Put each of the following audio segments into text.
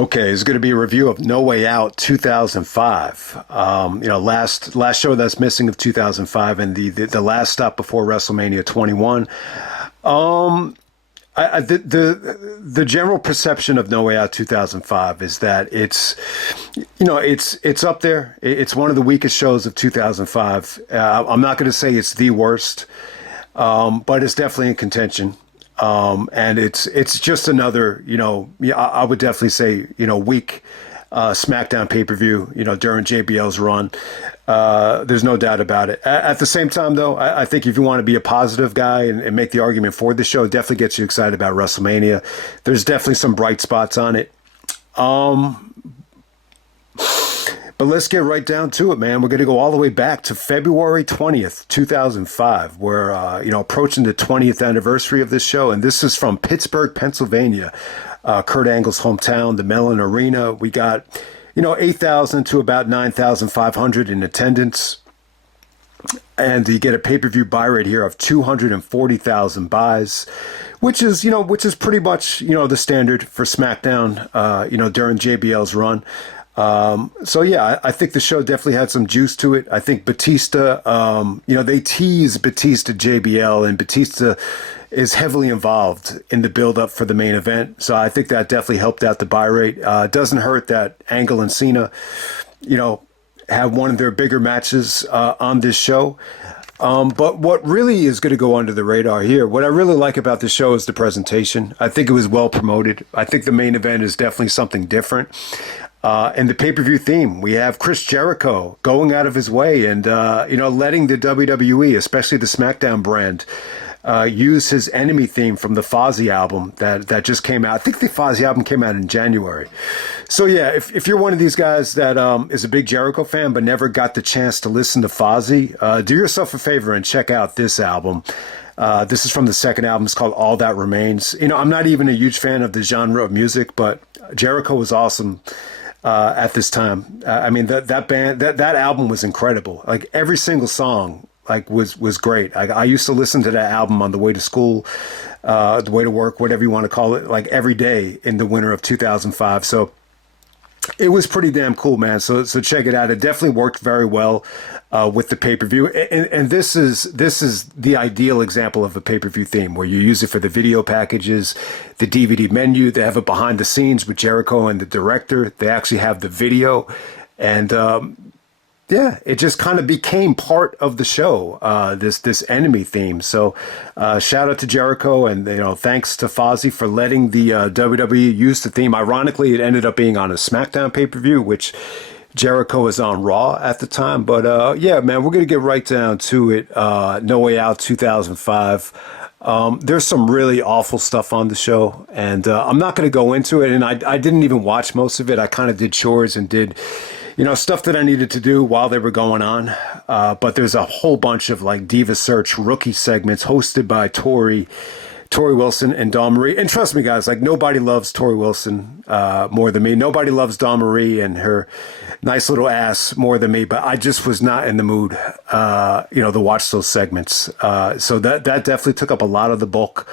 Okay, it's going to be a review of No Way Out 2005. Last show that's missing of 2005, and the last stop before WrestleMania 21. The general perception of No Way Out 2005 is that it's up there. It's one of the weakest shows of 2005. I'm not going to say it's the worst, but it's definitely in contention. And it's just another, I would definitely say, weak SmackDown pay-per-view, during JBL's run. There's no doubt about it. At the same time, though, I think if you want to be a positive guy and make the argument for the show, it definitely gets you excited about WrestleMania. There's definitely some bright spots on it. But let's get right down to it, man. We're going to go all the way back to February 20th, 2005. We're, approaching the 20th anniversary of this show. And this is from Pittsburgh, Pennsylvania, Kurt Angle's hometown, the Mellon Arena. We got, 8,000 to about 9,500 in attendance. And you get a pay-per-view buy rate here of 240,000 buys, which is pretty much, the standard for SmackDown, during JBL's run. I think the show definitely had some juice to it. I think Batista, they tease Batista JBL, and Batista is heavily involved in the build-up for the main event. So I think that definitely helped out the buy rate. It doesn't hurt that Angle and Cena, have one of their bigger matches on this show. But what really is going to go under the radar here, what I really like about this show is the presentation. I think it was well promoted. I think the main event is definitely something different. And the pay-per-view theme, we have Chris Jericho going out of his way and, letting the WWE, especially the SmackDown brand, use his Enemy theme from the Fozzy album that just came out. I think the Fozzy album came out in January. So, yeah, if you're one of these guys that is a big Jericho fan but never got the chance to listen to Fozzy, do yourself a favor and check out this album. This is from the second album. It's called All That Remains. I'm not even a huge fan of the genre of music, but Jericho was awesome. At this time, that band, that album was incredible. Like every single song, was great. I used to listen to that album on the way to school, the way to work, whatever you want to call it, like every day in the winter of 2005. So it was pretty damn cool, man. So check it out. It definitely worked very well with the pay-per-view. And this is the ideal example of a pay-per-view theme where you use it for the video packages, the DVD menu. They have it behind the scenes with Jericho and the director. They actually have the video. And it just kind of became part of the show, this Enemy theme. So shout out to Jericho and, thanks to Fozzy for letting the WWE use the theme. Ironically, it ended up being on a SmackDown pay-per-view, which Jericho was on Raw at the time. But man, we're going to get right down to it. No Way Out 2005. There's some really awful stuff on the show, and I'm not going to go into it. And I didn't even watch most of it. I kind of did chores and did stuff that I needed to do while they were going on. But there's a whole bunch of Diva Search rookie segments hosted by Tori Wilson and Dawn Marie. And trust me, guys, nobody loves Tori Wilson more than me. Nobody loves Dawn Marie and her nice little ass more than me. But I just was not in the mood, to watch those segments. So that definitely took up a lot of the bulk,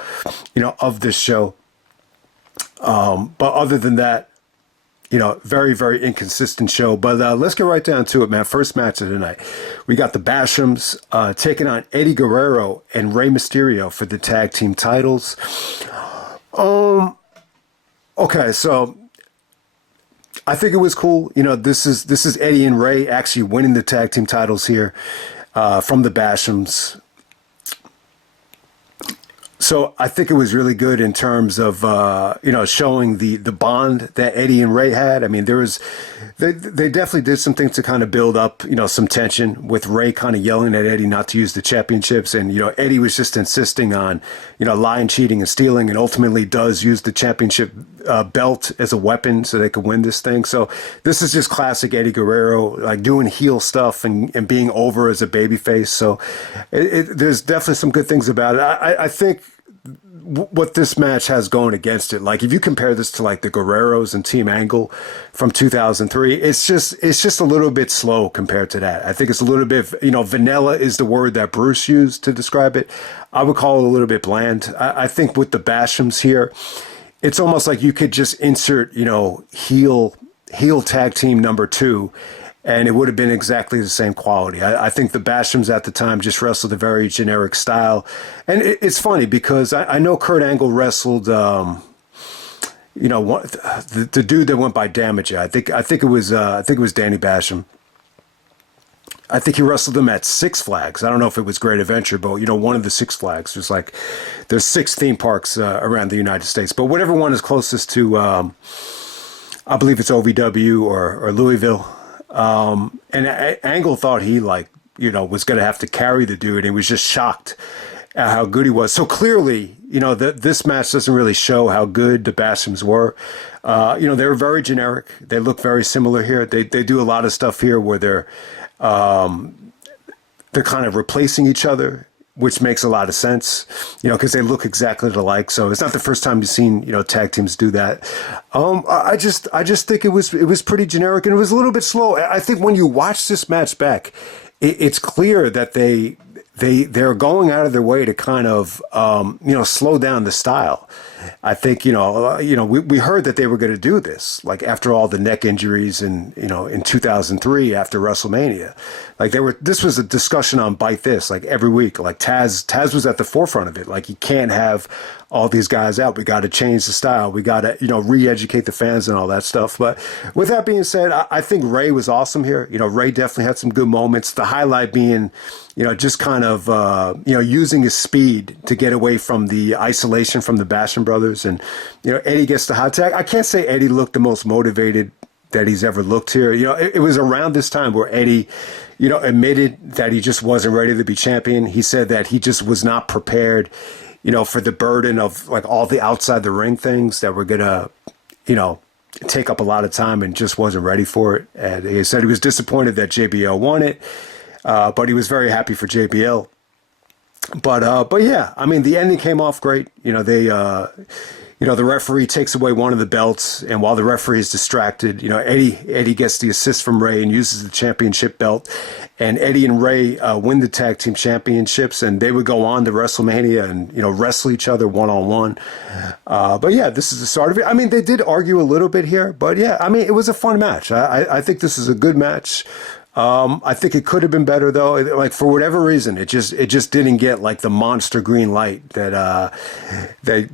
of this show. But other than that, very, very inconsistent show. But let's get right down to it, man. First match of the night. We got the Bashams taking on Eddie Guerrero and Rey Mysterio for the tag team titles. Okay, so I think it was cool. This is Eddie and Rey actually winning the tag team titles here from the Bashams. So I think it was really good in terms of, showing the bond that Eddie and Rey had. I mean, they definitely did some things to kind of build up, some tension with Rey kind of yelling at Eddie not to use the championships. And, Eddie was just insisting on, lying, cheating, and stealing, and ultimately does use the championship belt as a weapon so they could win this thing. So this is just classic Eddie Guerrero, doing heel stuff and being over as a babyface. So there's definitely some good things about it. I think what this match has going against it, if you compare this to the Guerreros and Team Angle from 2003, it's just a little bit slow compared to that. I think it's a little bit, vanilla is the word that Bruce used to describe it. I would call it a little bit bland. I think with the Bashams here, it's almost like you could just insert, heel tag team number two, and it would have been exactly the same quality. I think the Bashams at the time just wrestled a very generic style, and it's funny because I know Kurt Angle wrestled, the dude that went by Damage. I think it was Danny Basham. I think he wrestled them at Six Flags. I don't know if it was Great Adventure, but one of the Six Flags. There's 6 theme parks around the United States, but whatever one is closest to, I believe it's OVW or Louisville. And Angle thought he was going to have to carry the dude, and he was just shocked at how good he was. So clearly, this match doesn't really show how good the Bashams were. They were very generic. They look very similar here. They do a lot of stuff here where they're kind of replacing each other, which makes a lot of sense, because they look exactly alike. So it's not the first time you've seen, tag teams do that. I just think it was pretty generic, and it was a little bit slow. I think when you watch this match back, it's clear that they're going out of their way to kind of, slow down the style. I think, we heard that they were going to do this, like after all the neck injuries in 2003 after WrestleMania. This was a discussion on Bite This, like every week. Like Taz was at the forefront of it. Like, you can't have all these guys out. We got to change the style. We got to, re-educate the fans and all that stuff. But with that being said, I think Ray was awesome here. Ray definitely had some good moments. The highlight being, just kind of, using his speed to get away from the isolation from the Basham brothers. And, Eddie gets the hot tag. I can't say Eddie looked the most motivated that he's ever looked here. It was around this time where Eddie, admitted that he just wasn't ready to be champion. He said that he just was not prepared, for the burden of like all the outside the ring things that were gonna, take up a lot of time, and just wasn't ready for it. And he said he was disappointed that JBL won it, but he was very happy for JBL. But yeah, I mean, the ending came off great. The referee takes away one of the belts, and while the referee is distracted, Eddie gets the assist from Ray and uses the championship belt, and Eddie and Ray win the tag team championships, and they would go on to WrestleMania and wrestle each other one-on-one. But yeah, this is the start of it. I mean, they did argue a little bit here, but yeah, I mean, it was a fun match. I think this is a good match. I think it could have been better though. Like, for whatever reason, it just didn't get like the monster green light that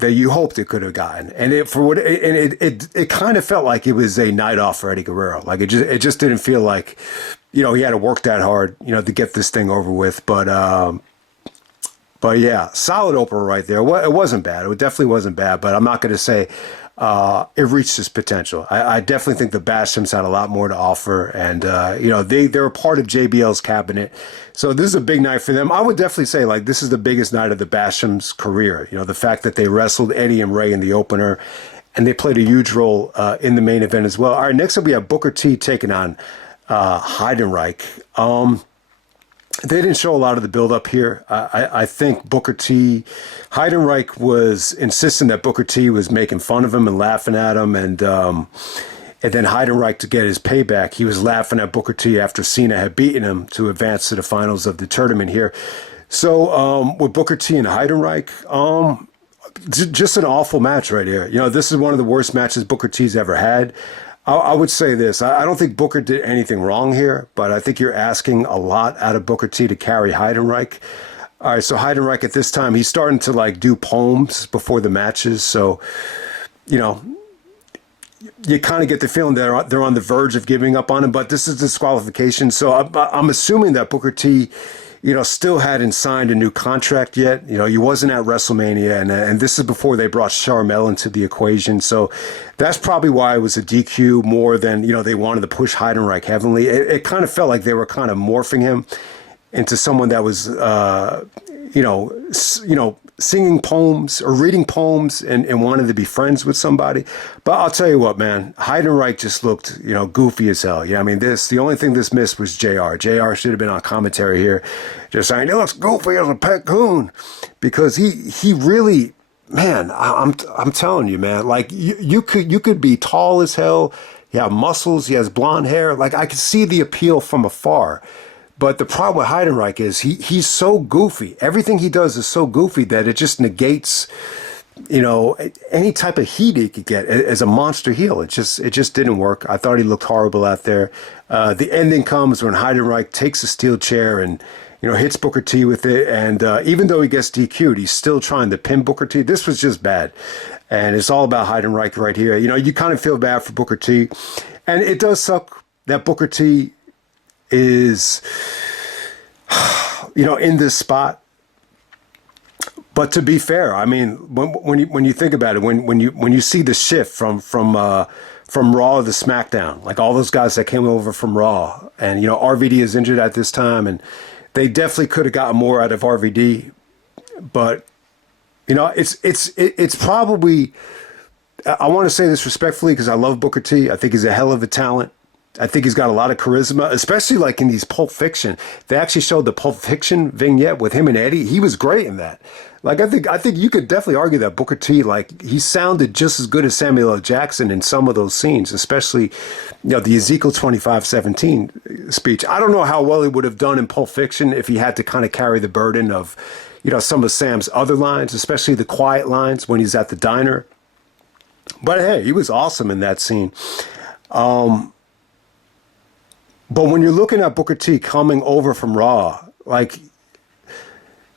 you hoped it could have gotten. And it kind of felt like it was a night off for Eddie Guerrero. Like, it just didn't feel like, he had to work that hard, to get this thing over with. But yeah, solid opener right there. It wasn't bad. It definitely wasn't bad, but I'm not going to say it reached its potential. I definitely think the Bashams had a lot more to offer, and they're a part of JBL's cabinet, so this is a big night for them. I would definitely say like this is the biggest night of the Bashams' career. The fact that they wrestled Eddie and Ray in the opener, and they played a huge role in the main event as well. All right, next up we have Booker T taking on Heidenreich. They didn't show a lot of the build-up here. I think Heidenreich was insisting that Booker T was making fun of him and laughing at him, and then Heidenreich, to get his payback, he was laughing at Booker T after Cena had beaten him to advance to the finals of the tournament here. So with Booker T and Heidenreich, just an awful match right here. This is one of the worst matches Booker T's ever had. I would say this. I don't think Booker did anything wrong here, but I think you're asking a lot out of Booker T to carry Heidenreich. All right, so Heidenreich at this time, he's starting to like do poems before the matches. So, you kind of get the feeling that they're on the verge of giving up on him, but this is disqualification. So I'm assuming that Booker T, still hadn't signed a new contract yet. He wasn't at WrestleMania, and this is before they brought Charmel into the equation. So that's probably why it was a DQ more than, they wanted to push Heidenreich heavily. It kind of felt like they were kind of morphing him into someone that was, singing poems or reading poems and wanted to be friends with somebody. But I'll tell you what, man, Heidenreich just looked, goofy as hell. I mean, the only thing this missed was JR. JR should have been on commentary here, just saying, he looks goofy as a pet coon, because he really, man, I'm telling you, man, like you could be tall as hell. He has muscles. He has blonde hair. Like, I could see the appeal from afar. But the problem with Heidenreich is he's so goofy. Everything he does is so goofy that it just negates, you know, any type of heat he could get as a monster heel. It just didn't work. I thought he looked horrible out there. The ending comes when Heidenreich takes a steel chair and, you know, hits Booker T with it. And even though he gets DQ'd, he's still trying to pin Booker T. This was just bad. And it's all about Heidenreich right here. You know, you kind of feel bad for Booker T. And it does suck that Booker T is, you know, in this spot. But to be fair, I mean, when you think about it, when you see the shift from Raw to SmackDown, like all those guys that came over from Raw, and you know RVD is injured at this time, and they definitely could have gotten more out of RVD, but you know it's probably, I want to say this respectfully because I love Booker T. I think he's a hell of a talent. I think he's got a lot of charisma, especially like in these Pulp Fiction. They actually showed the Pulp Fiction vignette with him and Eddie. He was great in that. Like I think you could definitely argue that Booker T, like he sounded just as good as Samuel L. Jackson in some of those scenes, especially, you know, the Ezekiel 25:17 speech. I don't know how well he would have done in Pulp Fiction if he had to kind of carry the burden of, you know, some of Sam's other lines, especially the quiet lines when he's at the diner. But hey, he was awesome in that scene. But when you're looking at Booker T coming over from Raw, like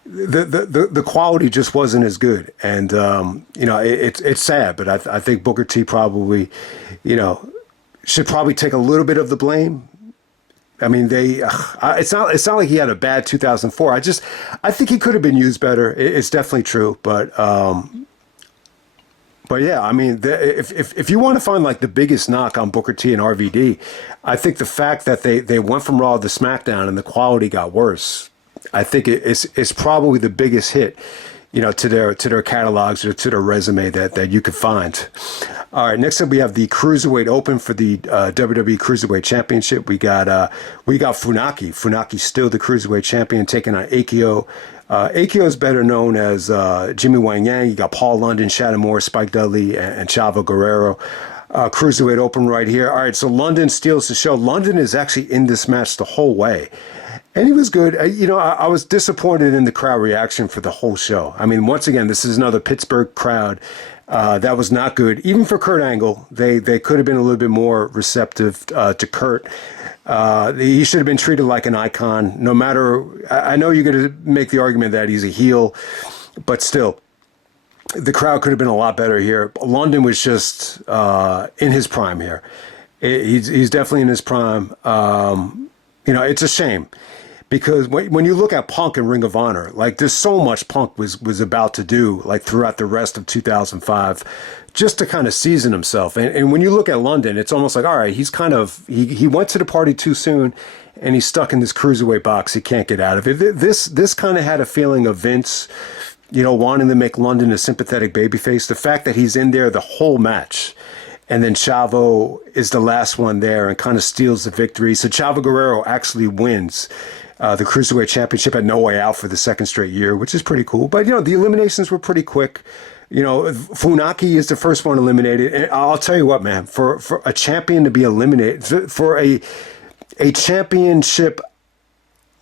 the quality just wasn't as good, and you know it's sad. But I think Booker T probably, you know, should probably take a little bit of the blame. I mean, it's not like he had a bad 2004. I think he could have been used better. It's definitely true, But yeah, I mean, if you want to find like the biggest knock on Booker T and RVD, I think the fact that they went from Raw to SmackDown and the quality got worse, I think it's probably the biggest hit, you know, to their catalogs or to their resume that you could find. All right, next up we have the Cruiserweight Open for the WWE Cruiserweight Championship. We got Funaki. Funaki's still the Cruiserweight Champion, taking on Akio. Akio is better known as Jimmy Wang Yang. You got Paul London, Shannon Moore, Spike Dudley, and Chavo Guerrero. Cruiserweight Open right here. All right, so London steals the show. London is actually in this match the whole way. And he was good. You know, I was disappointed in the crowd reaction for the whole show. I mean, once again, this is another Pittsburgh crowd that was not good. Even for Kurt Angle, they could have been a little bit more receptive to Kurt. He should have been treated like an icon. No matter, I know you're going to make the argument that he's a heel, but still, the crowd could have been a lot better here. London was just in his prime here. He's definitely in his prime. You know, it's a shame. Because when you look at Punk and Ring of Honor, like there's so much Punk was about to do, like throughout the rest of 2005, just to kind of season himself. And when you look at London, it's almost like, all right, he's kind of, he went to the party too soon and he's stuck in this cruiserweight box. He can't get out of it. This kind of had a feeling of Vince, you know, wanting to make London a sympathetic babyface. The fact that he's in there the whole match. And then Chavo is the last one there and kind of steals the victory. So Chavo Guerrero actually wins the Cruiserweight Championship at No Way Out for the second straight year, which is pretty cool. But, you know, the eliminations were pretty quick. You know, Funaki is the first one eliminated. And I'll tell you what, man, for a champion to be eliminated, for a championship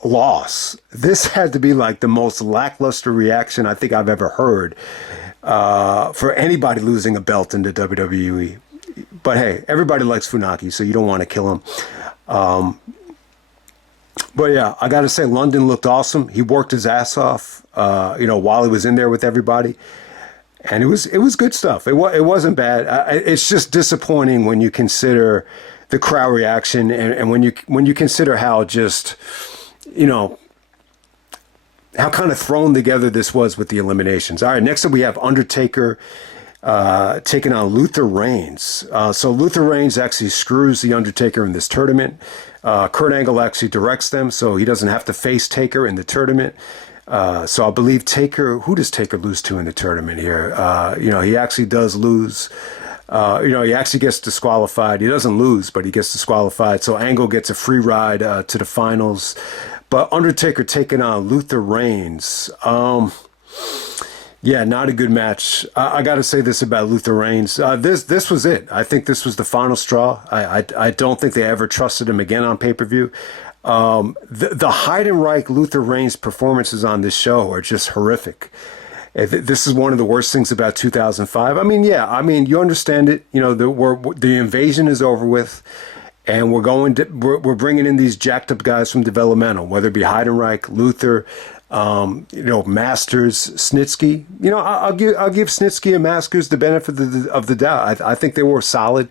loss, this had to be like the most lackluster reaction I think I've ever heard for anybody losing a belt in the WWE. But hey, everybody likes Funaki, so you don't want to kill him. But yeah, I got to say, London looked awesome. He worked his ass off, you know, while he was in there with everybody, and it was good stuff. It wasn't bad. It's just disappointing when you consider the crowd reaction and when you consider how just, you know, how kind of thrown together this was with the eliminations. All right, next up we have Undertaker taking on Luther Reigns. So Luther Reigns actually screws the Undertaker in this tournament. Kurt Angle actually directs them, so he doesn't have to face Taker in the tournament. So I believe Taker, who does Taker lose to in the tournament here? You know, he actually does lose. You know, he actually gets disqualified. He doesn't lose, but he gets disqualified. So Angle gets a free ride to the finals. But Undertaker taking on Luther Reigns. Yeah, not a good match. I got to say this about Luther Reigns. This was it. I think this was the final straw. I don't think they ever trusted him again on pay-per-view. The Heidenreich Luther Reigns performances on this show are just horrific. This is one of the worst things about 2005. I mean, yeah, I mean, you understand it. You know, the invasion is over with, and we're bringing in these jacked up guys from developmental, whether it be Heidenreich, Luther, Masters, Snitsky. You know, I'll give Snitsky and Masters the benefit of the doubt. I think they were solid.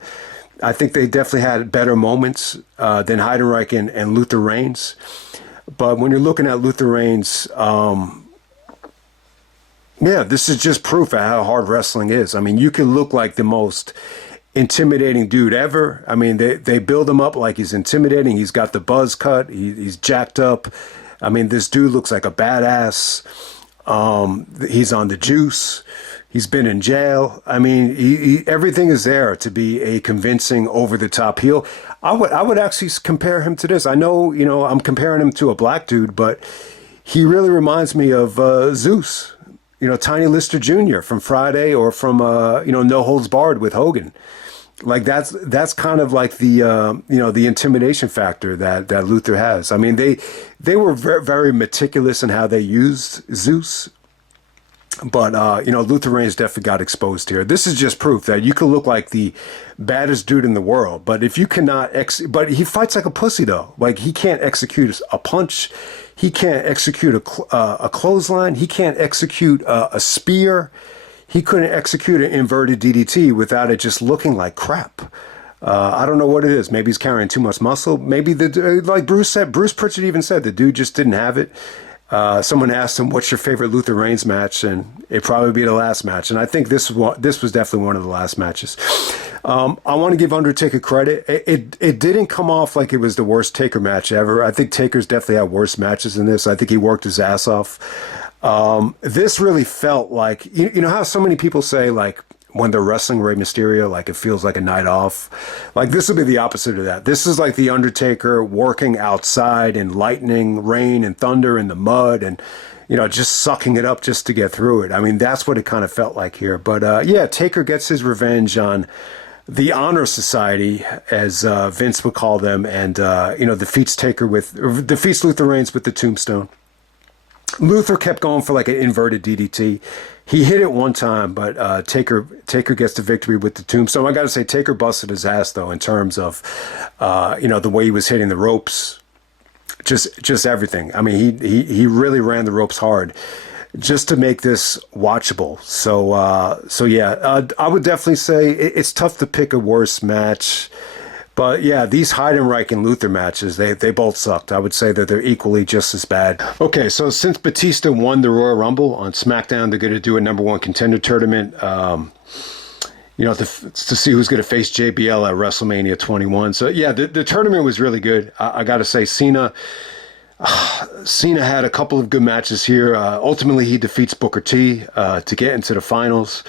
I think they definitely had better moments than Heidenreich and Luther Reigns. But when you're looking at Luther Reigns, yeah, this is just proof of how hard wrestling is. I mean, you can look like the most intimidating dude ever. I mean, they build him up like he's intimidating. He's got the buzz cut. He's jacked up. I mean, this dude looks like a badass. He's on the juice. He's been in jail. I mean, everything is there to be a convincing, over-the-top heel. I would actually compare him to this. I know, I'm comparing him to a black dude, but he really reminds me of Zeus. Tiny Lister Jr. from Friday, or from No Holds Barred with Hogan. Like that's kind of like the intimidation factor that Luther has. I mean, they were very, very meticulous in how they used Zeus. But, Luther Reigns definitely got exposed here. This is just proof that you can look like the baddest dude in the world, but if you cannot but he fights like a pussy though. Like, he can't execute a punch. He can't execute a clothesline. He can't execute a spear. He couldn't execute an inverted DDT without it just looking like crap. I don't know what it is. Maybe he's carrying too much muscle. Maybe like Bruce said, Bruce Pritchard even said the dude just didn't have it. Someone asked him, "What's your favorite Luther Reigns match?" And it'd probably be the last match. And I think this was definitely one of the last matches. I want to give Undertaker credit. It didn't come off like it was the worst Taker match ever. I think Taker's definitely had worse matches than this. I think he worked his ass off. This really felt like, you know how so many people say, like, when they're wrestling Rey Mysterio, like, it feels like a night off. Like, this would be the opposite of that. This is like the Undertaker working outside in lightning, rain, and thunder in the mud, and, just sucking it up just to get through it. I mean, that's what it kind of felt like here. But, yeah, Taker gets his revenge on the Honor Society, as Vince would call them, and, defeats Luther Reigns with the Tombstone. Luther kept going for like an inverted DDT. He hit it one time, but Taker gets the victory with the Tombstone. I got to say, Taker busted his ass though in terms of the way he was hitting the ropes, just everything. I mean, he really ran the ropes hard just to make this watchable. So yeah, I would definitely say it's tough to pick a worse match. But yeah, these Heidenreich and Luther matches, they both sucked. I would say that they're equally just as bad. Okay, so since Batista won the Royal Rumble on SmackDown, they're going to do a #1 contender tournament, to see who's going to face JBL at WrestleMania 21. So yeah, the tournament was really good. I got to say, Cena had a couple of good matches here. Ultimately, he defeats Booker T to get into the finals.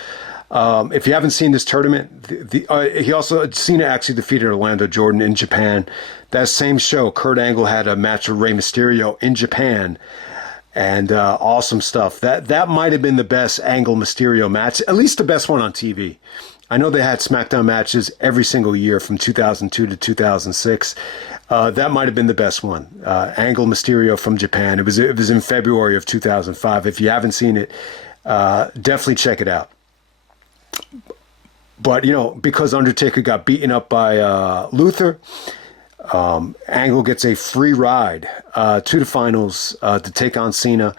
If you haven't seen this tournament, Cena actually defeated Orlando Jordan in Japan. That same show, Kurt Angle had a match with Rey Mysterio in Japan, and awesome stuff. That might have been the best Angle Mysterio match, at least the best one on TV. I know they had SmackDown matches every single year from 2002 to 2006. That might have been the best one. Angle Mysterio from Japan. It was in February of 2005. If you haven't seen it, definitely check it out. But, because Undertaker got beaten up by Luther, Angle gets a free ride to the finals to take on Cena.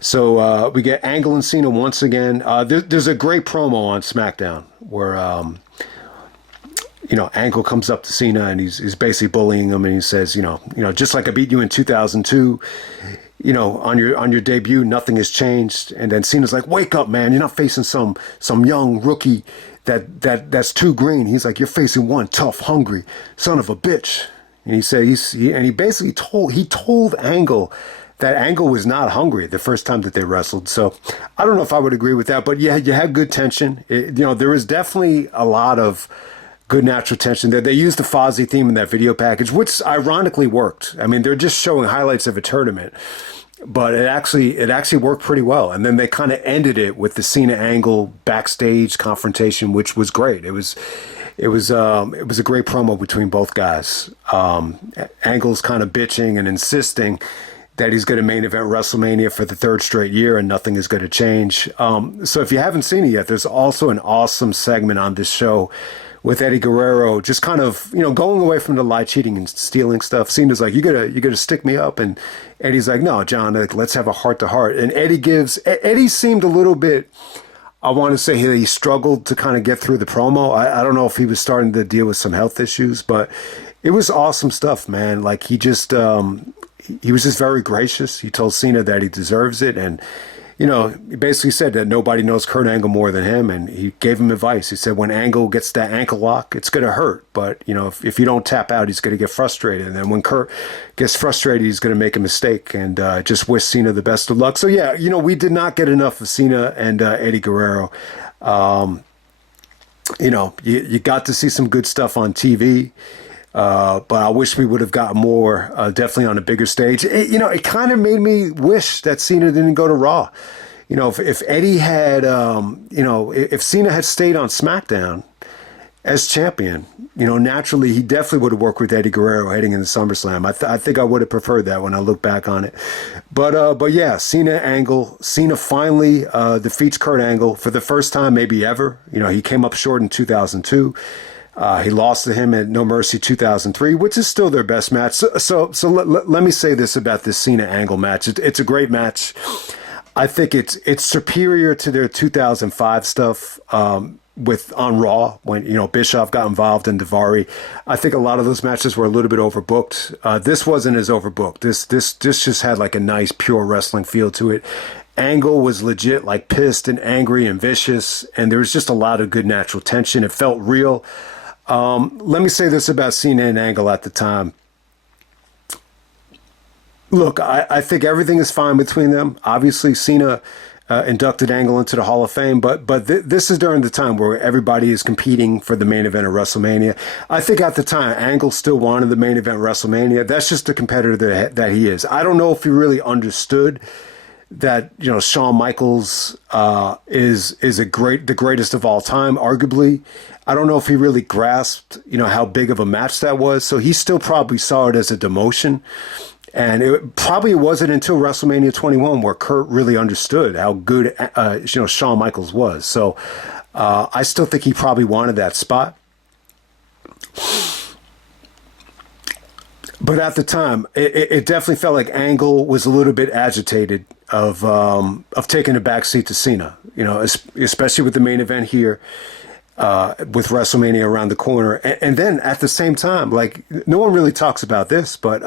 So we get Angle and Cena once again. There's a great promo on SmackDown where, Angle comes up to Cena and he's basically bullying him, and he says, just like I beat you in 2002, on your debut, nothing has changed. And then Cena's like, "Wake up, man! You're not facing some young rookie that's too green." He's like, "You're facing one tough, hungry son of a bitch." And he basically told Angle that Angle was not hungry the first time that they wrestled. So I don't know if I would agree with that, but yeah, you had good tension. There was definitely a lot of good natural tension there. They used the Fozzy theme in that video package, which ironically worked. I mean, they're just showing highlights of a tournament, but it actually worked pretty well. And then they kind of ended it with the Cena Angle backstage confrontation, which was great. It was a great promo between both guys. Angle's kind of bitching and insisting that he's going to main event WrestleMania for the third straight year and nothing is going to change. So if you haven't seen it yet, there's also an awesome segment on this show with Eddie Guerrero, just kind of, going away from the lie, cheating, and stealing stuff. Cena's like, you gotta stick me up. And Eddie's like, no, John, like, let's have a heart to heart. And Eddie seemed a little bit, I want to say he struggled to kind of get through the promo. I don't know if he was starting to deal with some health issues, but it was awesome stuff, man. Like, he was just very gracious. He told Cena that he deserves it. And, he basically said that nobody knows Kurt Angle more than him. And he gave him advice. He said, when Angle gets that ankle lock, it's going to hurt. But, if you don't tap out, he's going to get frustrated. And then when Kurt gets frustrated, he's going to make a mistake. And just wish Cena the best of luck. So, yeah, we did not get enough of Cena and Eddie Guerrero. You got to see some good stuff on TV. But I wish we would have gotten more, definitely on a bigger stage. It kind of made me wish that Cena didn't go to Raw. If Eddie had, if Cena had stayed on SmackDown as champion, naturally he definitely would have worked with Eddie Guerrero heading into SummerSlam. I think I would have preferred that when I look back on it. But yeah, Cena Angle. Cena finally defeats Kurt Angle for the first time maybe ever. He came up short in 2002. He lost to him at No Mercy 2003, which is still their best match. So let me say this about this Cena Angle match. It's a great match. I think it's superior to their 2005 stuff on Raw when Bischoff got involved in Daivari. I think a lot of those matches were a little bit overbooked. This wasn't as overbooked. This just had like a nice pure wrestling feel to it. Angle was legit like pissed and angry and vicious, and there was just a lot of good natural tension. It felt real. Let me say this about Cena and Angle at the time. Look, I think everything is fine between them. Obviously, Cena inducted Angle into the Hall of Fame, but this is during the time where everybody is competing for the main event of WrestleMania. I think at the time, Angle still wanted the main event of WrestleMania. That's just the competitor that he is. I don't know if he really understood that Shawn Michaels is the greatest of all time, arguably. I don't know if he really grasped how big of a match that was. So he still probably saw it as a demotion. And it probably wasn't until WrestleMania 21 where Kurt really understood how good Shawn Michaels was. So I still think he probably wanted that spot. But at the time, it definitely felt like Angle was a little bit agitated of taking a backseat to Cena, especially with the main event here, with WrestleMania around the corner. And then at the same time, like, no one really talks about this, but,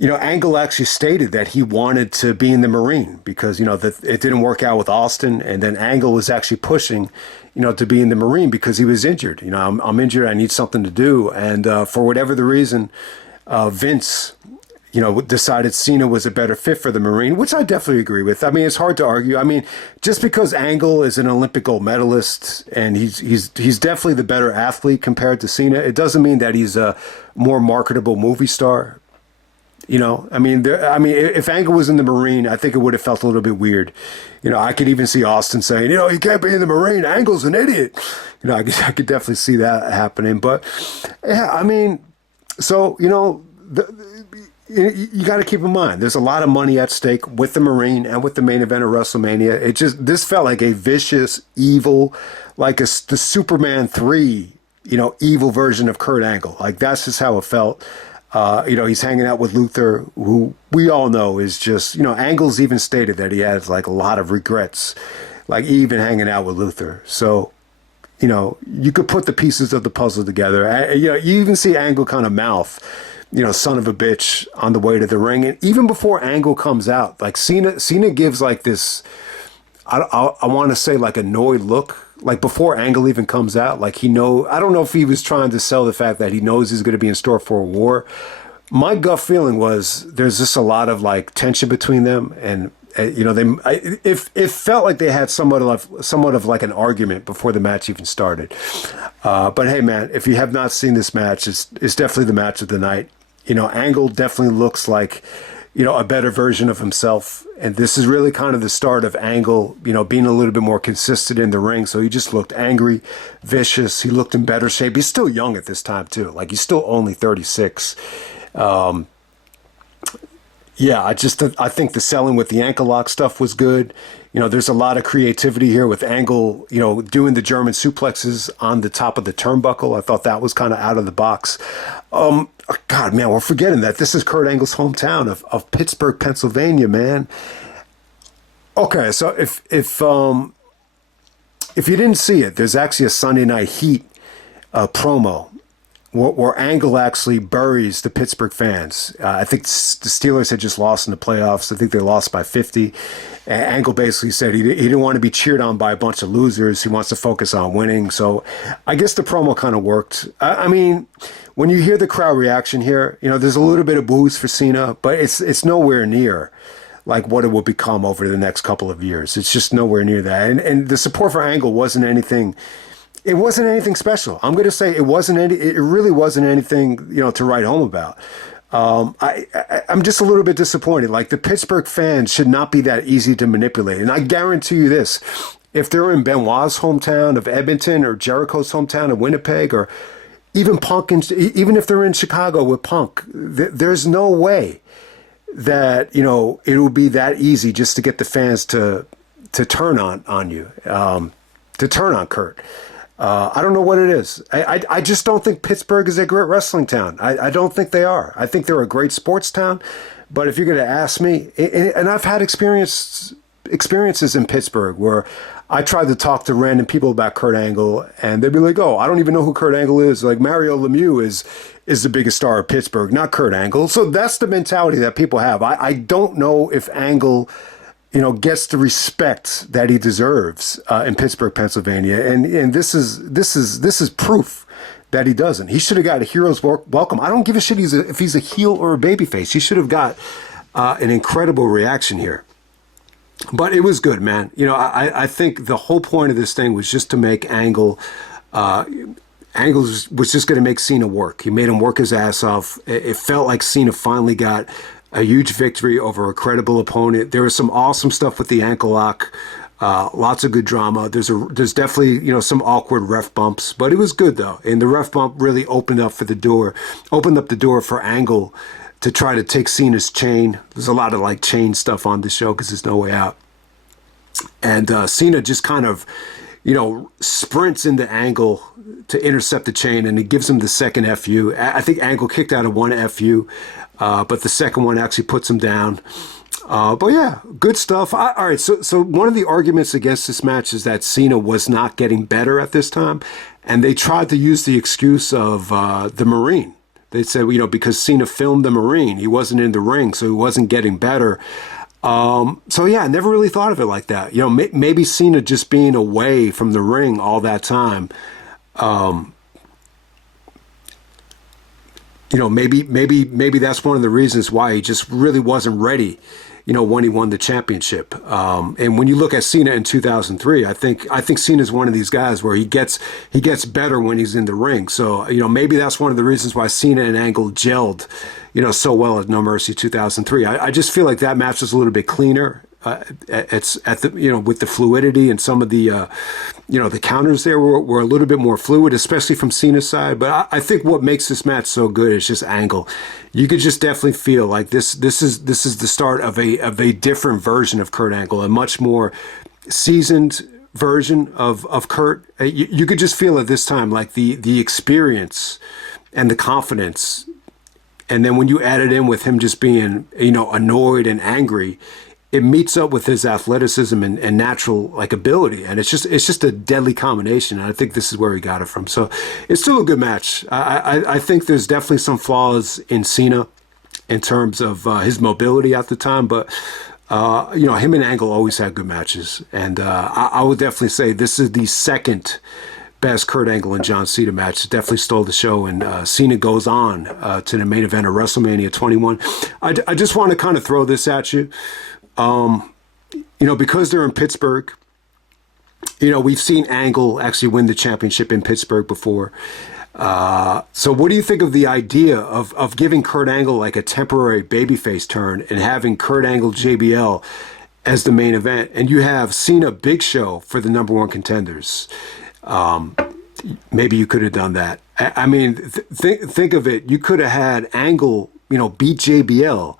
Angle actually stated that he wanted to be in the Marine because, that it didn't work out with Austin. And then Angle was actually pushing, to be in the Marine because he was injured. I'm injured. I need something to do. And for whatever the reason, Vince, decided Cena was a better fit for the Marine, which I definitely agree with. I mean, it's hard to argue. I mean, just because Angle is an Olympic gold medalist and he's definitely the better athlete compared to Cena, it doesn't mean that he's a more marketable movie star. If Angle was in the Marine, I think it would have felt a little bit weird. I could even see Austin saying, you can't be in the Marine. Angle's an idiot. I could definitely see that happening. But, yeah, you got to keep in mind, there's a lot of money at stake with the Marine and with the main event of WrestleMania. This felt like a vicious, evil, like the Superman 3, evil version of Kurt Angle. Like, that's just how it felt. He's hanging out with Luther, who we all know is just, Angle's even stated that he has like a lot of regrets, like even hanging out with Luther. So, you could put the pieces of the puzzle together. You even see Angle kind of mouth, son of a bitch on the way to the ring. And even before Angle comes out, like Cena gives like this, I want to say like annoyed look. Like before Angle even comes out, like I don't know if he was trying to sell the fact that he knows he's going to be in store for a war. My gut feeling was there's just a lot of like tension between them, and it felt like they had somewhat of like an argument before the match even started. But hey, man, if you have not seen this match, it's definitely the match of the night. Angle definitely looks like a better version of himself. And this is really kind of the start of Angle, being a little bit more consistent in the ring. So he just looked angry, vicious. He looked in better shape. He's still young at this time, too. Like, he's still only 36. Yeah, I think the selling with the ankle lock stuff was good. There's a lot of creativity here with Angle, doing the German suplexes on the top of the turnbuckle. I thought that was kind of out of the box. God, man, we're forgetting that this is Kurt Angle's hometown of Pittsburgh, Pennsylvania, man. Okay, so if you didn't see it, there's actually a Sunday Night Heat promo where Angle actually buries the Pittsburgh fans. I think the Steelers had just lost in the playoffs. I think they lost by 50. Angle basically said he didn't want to be cheered on by a bunch of losers. He wants to focus on winning. So I guess the promo kind of worked. I mean, when you hear the crowd reaction here, there's a little bit of boos for Cena, but it's nowhere near like what it will become over the next couple of years. It's just nowhere near that. And the support for Angle wasn't anything. It wasn't anything special. I'm going to say it really wasn't anything, to write home about. I'm just a little bit disappointed. Like, the Pittsburgh fans should not be that easy to manipulate. And I guarantee you this, if they're in Benoit's hometown of Edmonton or Jericho's hometown of Winnipeg, or even even if they're in Chicago with Punk, there's no way that, it will be that easy just to get the fans to turn on you, to turn on Kurt. I don't know what it is. I just don't think Pittsburgh is a great wrestling town. I don't think they are. I think they're a great sports town. But if you're going to ask me, and I've had experiences in Pittsburgh where I tried to talk to random people about Kurt Angle, and they'd be like, "Oh, I don't even know who Kurt Angle is." Like, Mario Lemieux is the biggest star of Pittsburgh, not Kurt Angle. So that's the mentality that people have. I don't know if Angle, gets the respect that he deserves in Pittsburgh, Pennsylvania, and this is proof that he doesn't. He should have got a hero's welcome. I don't give a shit if he's a heel or a babyface. He should have got an incredible reaction here. But it was good, man. I think the whole point of this thing was just to make Angle. Angle was just going to make Cena work. He made him work his ass off. It felt like Cena finally got a huge victory over a credible opponent. There was some awesome stuff with the ankle lock. Lots of good drama. There's definitely, some awkward ref bumps, but it was good though. And the ref bump really opened up the door for Angle to try to take Cena's chain. There's a lot of like chain stuff on the show because there's no way out. And Cena just kind of, sprints into Angle to intercept the chain, and it gives him the second FU. I think Angle kicked out of one FU, but the second one actually puts him down. But yeah, good stuff. All right, so one of the arguments against this match is that Cena was not getting better at this time, and they tried to use the excuse of the Marine. They said, because Cena filmed the Marine, he wasn't in the ring, so he wasn't getting better. So yeah, I never really thought of it like that. Maybe Cena just being away from the ring all that time. Maybe that's one of the reasons why he just really wasn't ready, when he won the championship. And when you look at Cena in 2003, I think Cena's one of these guys where he gets better when he's in the ring. So, maybe that's one of the reasons why Cena and Angle gelled, so well at No Mercy 2003. I just feel like that match was a little bit cleaner. It's at the with the fluidity, and some of the the counters there were a little bit more fluid, especially from Cena's side. But I think what makes this match so good is just Angle. You could just definitely feel like this is the start of a different version of Kurt Angle, a much more seasoned version of Kurt. You could just feel at this time like the experience and the confidence. And then when you add it in with him just being, annoyed and angry, it meets up with his athleticism and natural ability, and it's just a deadly combination. And I think this is where he got it from. So it's still a good match. I think there's definitely some flaws in Cena in terms of his mobility at the time, but him and Angle always had good matches, and I would definitely say this is the second best Kurt Angle and John Cena match. It definitely stole the show, and Cena goes on to the main event of WrestleMania 21. I just want to kind of throw this at you. Because they're in Pittsburgh, we've seen Angle actually win the championship in Pittsburgh before. So what do you think of the idea of giving Kurt Angle like a temporary babyface turn and having Kurt Angle JBL as the main event, and you have Cena Big Show for the number one contenders? Maybe you could have done that. Think of it. You could have had Angle, beat JBL,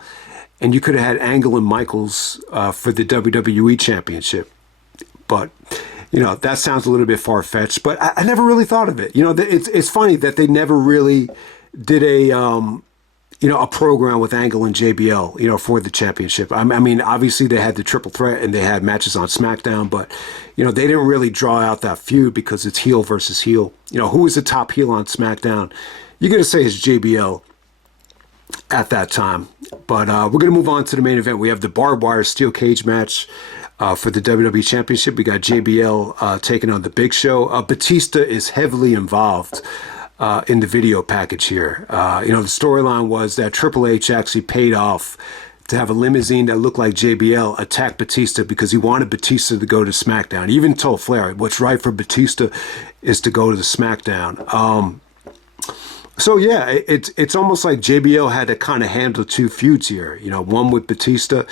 and you could have had Angle and Michaels for the WWE Championship. But, that sounds a little bit far-fetched, but I never really thought of it. It's funny that they never really did a program with Angle and JBL, for the championship. I mean, obviously they had the triple threat and they had matches on SmackDown, but, they didn't really draw out that feud because it's heel versus heel. Who was the top heel on SmackDown? You're going to say it's JBL at that time. But we're going to move on to the main event. We have the barbed wire steel cage match for the WWE Championship. We got JBL taking on the Big Show. Batista is heavily involved in the video package here. The storyline was that Triple H actually paid off to have a limousine that looked like JBL attack Batista because he wanted Batista to go to SmackDown. He even told Flair, what's right for Batista is to go to the SmackDown. So yeah, it's almost like JBL had to kind of handle two feuds here. One with Batista,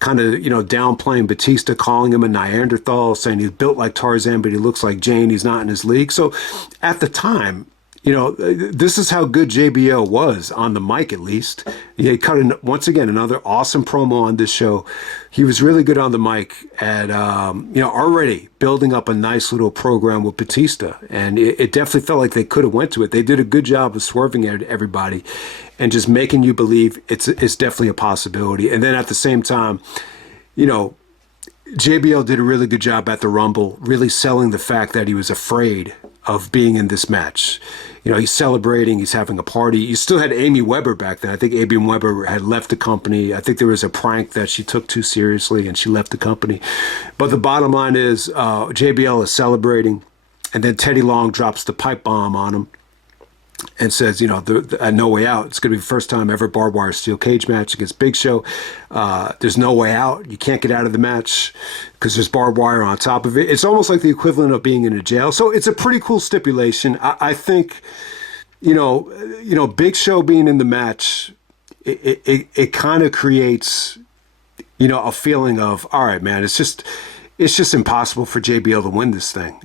kind of, downplaying Batista, calling him a Neanderthal, saying he's built like Tarzan, but he looks like Jane. He's not in his league. So at the time, this is how good JBL was on the mic, at least. He cut once again another awesome promo on this show. He was really good on the mic at already building up a nice little program with Batista, and it definitely felt like they could have went to it. They did a good job of swerving at everybody and just making you believe it's definitely a possibility. And then at the same time, JBL did a really good job at the Rumble, really selling the fact that he was afraid of being in this match. He's celebrating, he's having a party. You still had Amy Weber back then. I think Amy Weber had left the company. I think there was a prank that she took too seriously and she left the company. But the bottom line is JBL is celebrating, and then Teddy Long drops the pipe bomb on him and says, at No Way Out, it's going to be the first time ever barbed wire steel cage match against Big Show. There's no way out. You can't get out of the match because there's barbed wire on top of it. It's almost like the equivalent of being in a jail. So it's a pretty cool stipulation. I think, Big Show being in the match, it kind of creates, a feeling of, all right, man, it's just impossible for JBL to win this thing.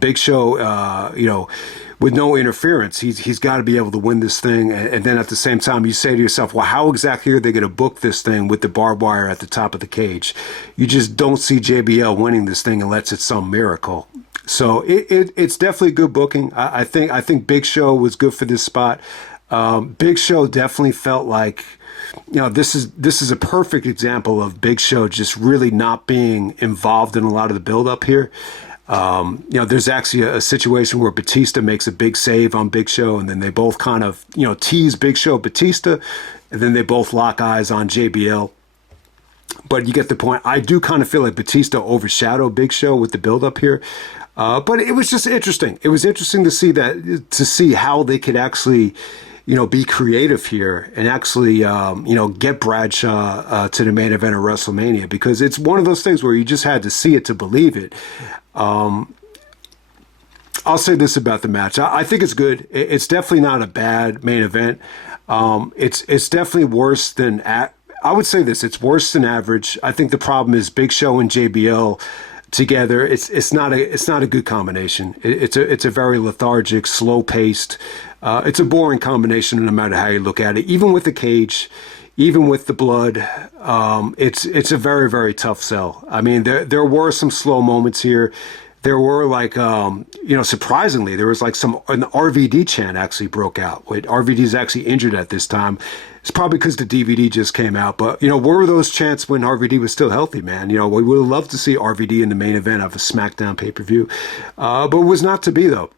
Big Show, with no interference, he's got to be able to win this thing. And then at the same time, you say to yourself, well, how exactly are they going to book this thing with the barbed wire at the top of the cage? You just don't see JBL winning this thing unless it's some miracle. So it's definitely good booking. I think Big Show was good for this spot. Big Show definitely felt like, this is a perfect example of Big Show just really not being involved in a lot of the build-up here. There's actually a situation where Batista makes a big save on Big Show, and then they both kind of, tease Big Show Batista, and then they both lock eyes on JBL. But you get the point. I do kind of feel like Batista overshadowed Big Show with the build-up here. But it was just interesting. It was interesting to see how they could actually, be creative here and actually, get Bradshaw to the main event of WrestleMania, because it's one of those things where you just had to see it to believe it. I'll say this about the match. I think it's good. It's definitely not a bad main event. It's definitely worse than I would say this. It's worse than average. I think the problem is Big Show and JBL together. It's not a good combination. It's a very lethargic, slow paced. It's a boring combination no matter how you look at it. Even with the cage, even with the blood, it's a very, very tough sell. I mean, there were some slow moments here. There were surprisingly, there was an RVD chant actually broke out. Wait, RVD's actually injured at this time. It's probably because the DVD just came out. But, where were those chants when RVD was still healthy, man? We would have loved to see RVD in the main event of a SmackDown pay-per-view. But it was not to be, though.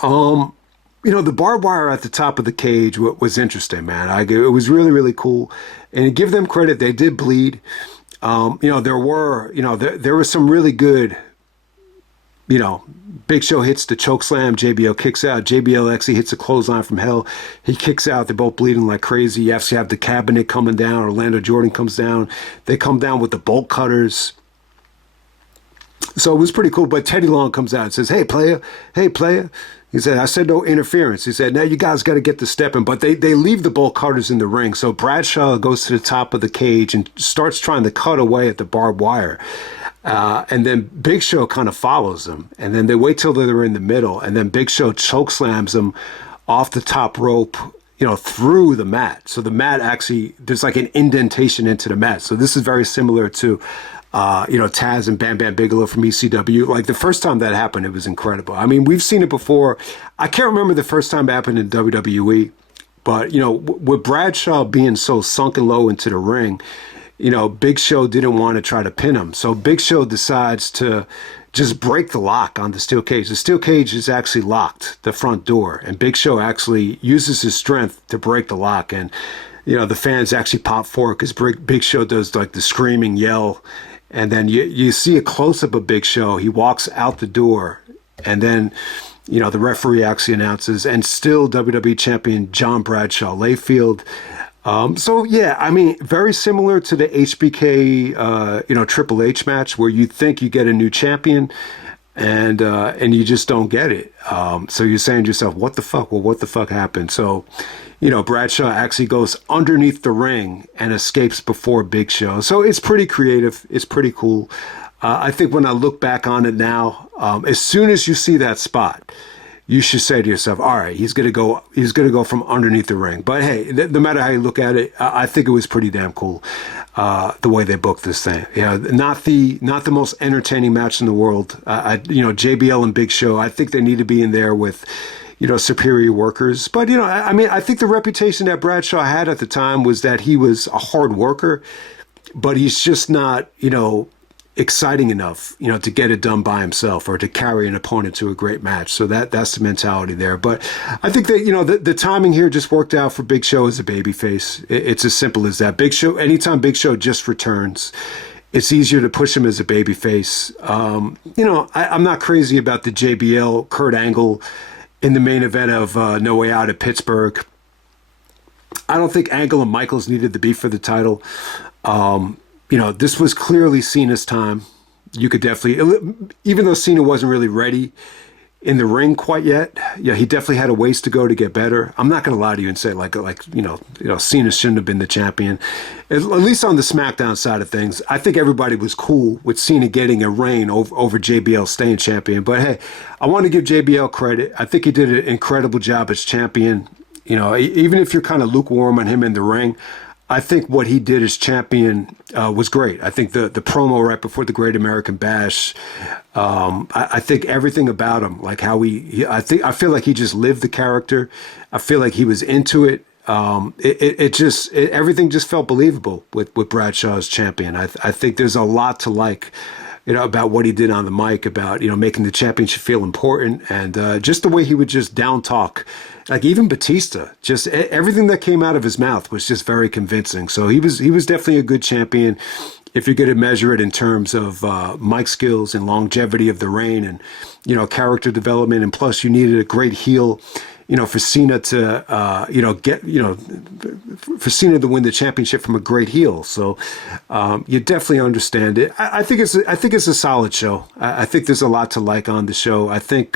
The barbed wire at the top of the cage was interesting, man. It was really, really cool. And give them credit, they did bleed. There was some really good, Big Show hits the choke slam, JBL kicks out. JBL actually hits a clothesline from hell. He kicks out. They're both bleeding like crazy. You actually have the cabinet coming down. Orlando Jordan comes down. They come down with the bolt cutters. So it was pretty cool. But Teddy Long comes out and says, hey, player. He said, I said no interference. He said, now you guys got to get to stepping. But they leave the bolt cutters in the ring. So Bradshaw goes to the top of the cage and starts trying to cut away at the barbed wire. And then Big Show kind of follows them. And then they wait till they're in the middle. And then Big Show chokeslams them off the top rope, through the mat. So the mat actually, there's like an indentation into the mat. So this is very similar to, Taz and Bam Bam Bigelow from ECW. Like the first time that happened, it was incredible. I mean, we've seen it before. I can't remember the first time it happened in WWE, but, with Bradshaw being so sunken low into the ring, Big Show didn't want to try to pin him. So Big Show decides to just break the lock on the steel cage. The steel cage is actually locked, the front door, and Big Show actually uses his strength to break the lock. And, the fans actually pop for it because Big Show does like the screaming yell. And then you see a close-up of Big Show. He walks out the door, and then, the referee actually announces, and still WWE champion John Bradshaw Layfield. So yeah, I mean, very similar to the HBK, Triple H match where you think you get a new champion and you just don't get it. So you're saying to yourself, what the fuck? Well, what the fuck happened? So, Bradshaw actually goes underneath the ring and escapes before Big Show. So it's pretty creative. It's pretty cool. I think when I look back on it now, as soon as you see that spot, you should say to yourself, all right, he's going to go from underneath the ring. But hey, no matter how you look at it, I think it was pretty damn cool, the way they booked this thing. Not the most entertaining match in the world. JBL and Big Show, I think they need to be in there with, superior workers. But, I think the reputation that Bradshaw had at the time was that he was a hard worker, but he's just not, exciting enough, to get it done by himself or to carry an opponent to a great match. So that's the mentality there. But I think that, the timing here just worked out for Big Show as a babyface. It's as simple as that. Big Show, anytime Big Show just returns, it's easier to push him as a babyface. I'm not crazy about the JBL Kurt Angle in the main event of No Way Out at Pittsburgh. I don't think Angle and Michaels needed the beef for the title. This was clearly Cena's time. You could definitely, even though Cena wasn't really ready in the ring quite yet, he definitely had a ways to go to get better. I'm not going to lie to you and say Cena shouldn't have been the champion. At least on the SmackDown side of things, I think everybody was cool with Cena getting a reign over JBL staying champion. But hey, I want to give JBL credit. I think he did an incredible job as champion. Even if you're kind of lukewarm on him in the ring, I think what he did as champion was great. I think the promo right before the Great American Bash, I think everything about him, like how I feel like he just lived the character. I feel like he was into it. Everything just felt believable with Bradshaw as champion. I think there's a lot to like, about what he did on the mic, about, making the championship feel important, and just the way he would just down talk. Like even Batista, just everything that came out of his mouth was just very convincing. So he was definitely a good champion. If you're going to measure it in terms of mic skills and longevity of the reign and, character development, and plus you needed a great heel, for Cena to, for Cena to win the championship from a great heel. So you definitely understand it. I think it's a solid show. I think there's a lot to like on the show. I think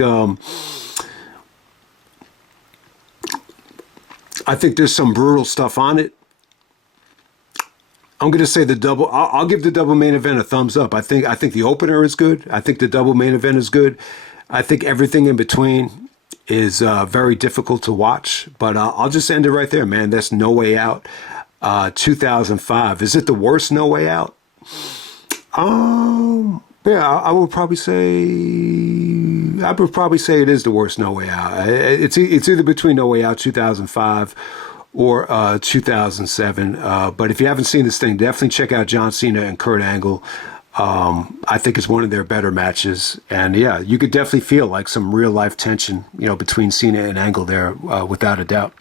there's some brutal stuff on it. I'm going to say I'll give the double main event a thumbs up. I think the opener is good. I think the double main event is good. I think everything in between is very difficult to watch, but I'll just end it right there, man. That's No Way Out, 2005. Is it the worst No Way Out? Yeah, I would probably say it is the worst No Way Out. It's either between No Way Out 2005 or 2007. But if you haven't seen this thing, definitely check out John Cena and Kurt Angle. I think it's one of their better matches. And yeah, you could definitely feel like some real life tension, between Cena and Angle there, without a doubt.